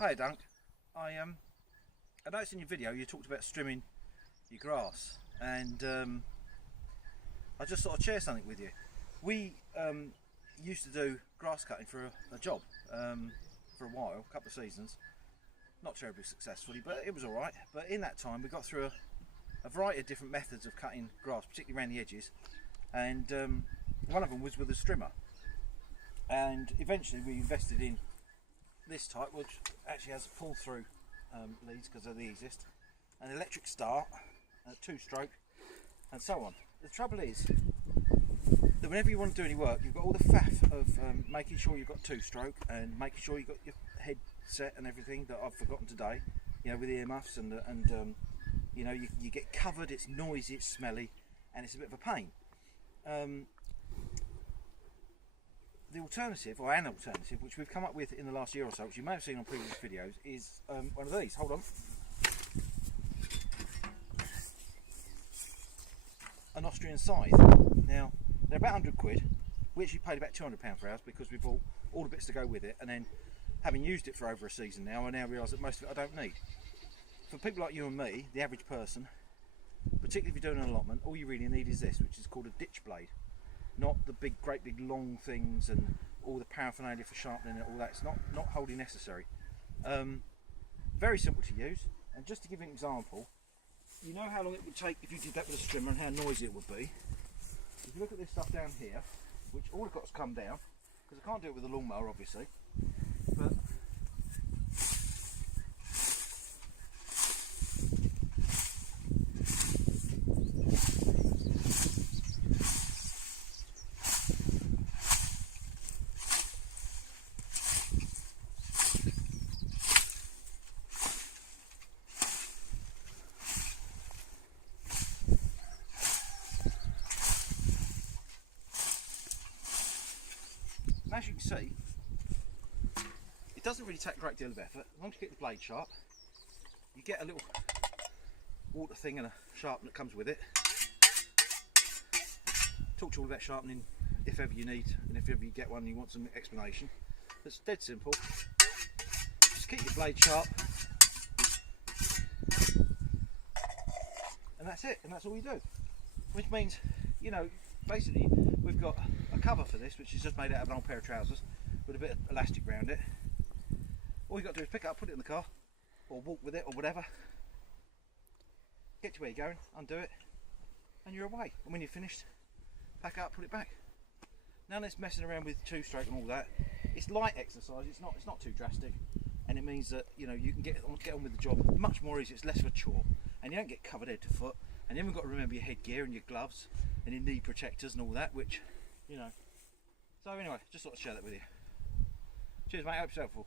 Hi Dunk, I noticed in your video you talked about strimming your grass, and I just thought I'd share something with you. We used to do grass cutting for a job for a while, a couple of seasons, not terribly successfully, but it was alright. But in that time we got through a variety of different methods of cutting grass, particularly around the edges, and one of them was with a strimmer, and eventually we invested in this type, which actually has pull through leads because they're the easiest, an electric start, two-stroke, and so on. The trouble is that whenever you want to do any work, you've got all the faff of making sure you've got two-stroke and making sure you've got your head set and everything that I've forgotten today, you know, with earmuffs and you know, you get covered, it's noisy, it's smelly, and it's a bit of a pain. The alternative, or an alternative, which we've come up with in the last year or so, which you may have seen on previous videos, is one of these. Hold on. An Austrian Scythe. Now, they're about 100 quid. We actually paid about £200 for ours because we bought all the bits to go with it, and then having used it for over a season now, I now realise that most of it I don't need. For people like you and me, the average person, particularly if you're doing an allotment, all you really need is this, which is called a ditch blade. Not the great big long things and all the paraphernalia for sharpening it, all that. It's not wholly necessary. Very simple to use, and just to give you an example, you know how long it would take if you did that with a strimmer and how noisy it would be. If you look at this stuff down here, which all I've got is come down, because I can't do it with a lawnmower obviously, but as you can see, it doesn't really take a great deal of effort. As long as you get the blade sharp, you get a little water thing and a sharpener that comes with it. Talk to you all about sharpening if ever you need, and if ever you get one and you want some explanation. It's dead simple. Just keep your blade sharp, and that's it, and that's all you do. Which means, you know, basically we've got a cover for this, which is just made out of an old pair of trousers with a bit of elastic around it. All you've got to do is pick it up, put it in the car, or walk with it, or whatever. Get to where you're going, undo it, and you're away. And when you're finished, pack it up, put it back. None of this messing around with two-stroke and all that. It's light exercise. It's not too drastic, and it means that, you know, you can get on with the job much more easy. It's less of a chore, and you don't get covered head to foot. And you haven't got to remember your headgear and your gloves and your knee protectors and all that, which, you know. So anyway, just thought I'd share that with you. Cheers mate, hope it's helpful.